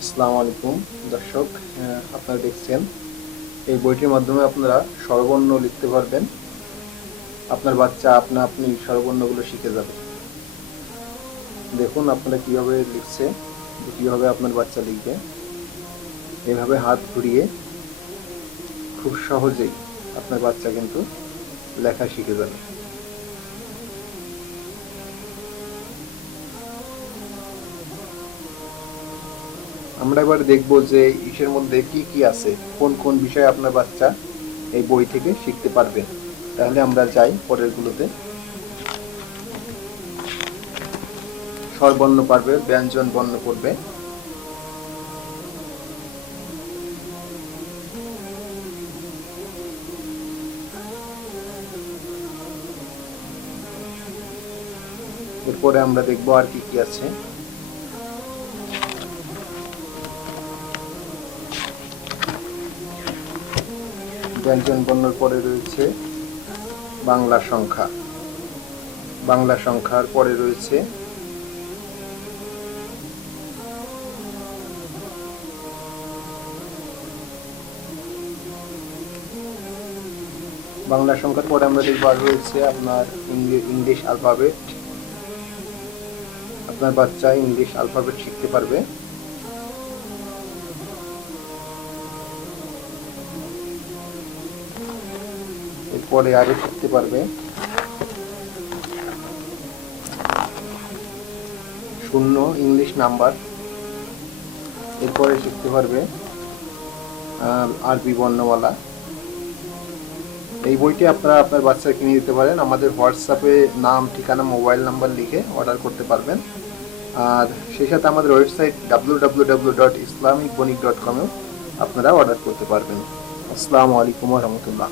আসসালামু আলাইকুম দর্শক, আপনারা দেখছেন এই বইটির মাধ্যমে আপনারা স্বরবর্ণ লিখতে পারবেন। আপনার বাচ্চা আপনা আপনি স্বরবর্ণগুলো শিখে যাবে। দেখুন আপনারা কিভাবে লিখছে, কিভাবে আপনার বাচ্চা লিখবে। এভাবে হাত ঘুরিয়ে খুব সহজেই আপনার বাচ্চা কিন্তু লেখা শিখে যাবে। আমরা এবার দেখব যে ইসের মধ্যে কি কি আছে, কোন কোন বিষয়ে আপনার বাচ্চা এই বই থেকে শিখতে পারবে। তাহলে আমরা যাই পরের গুলোতে। স্বরবর্ণ পারবে, ব্যঞ্জন বর্ণ পড়বে। এরপরে আমরা দেখবো আর কি কি আছে। ব্যঞ্জন বর্ণের পরে রয়েছে বাংলা সংখ্যা। বাংলা সংখ্যার পরে রয়েছে বাংলা সংখ্যার পরে আমরা দেখব আর রয়েছে আপনার ইংলিশ অ্যালফাবেট। আপনার বাচ্চা ইংলিশ অ্যালফাবেট শিখতে পারবে। এরপরে আরো শিখতে পারবে শূন্য ইংলিশ নাম্বার। এরপরে শিখতে পারবে আরবি বর্ণমালা। এই বইটি আপনারা আপনার বাচ্চাকে কিনে দিতে পারেন। আমাদের হোয়াটসঅ্যাপে নাম, ঠিকানা, মোবাইল নাম্বার লিখে অর্ডার করতে পারবেন। আর সেই সাথে আমাদের ওয়েবসাইট www.islamicbonic.com এও আপনারা অর্ডার করতে পারবেন। আসসালামু আলাইকুম ওয়া রাহমাতুল্লাহ।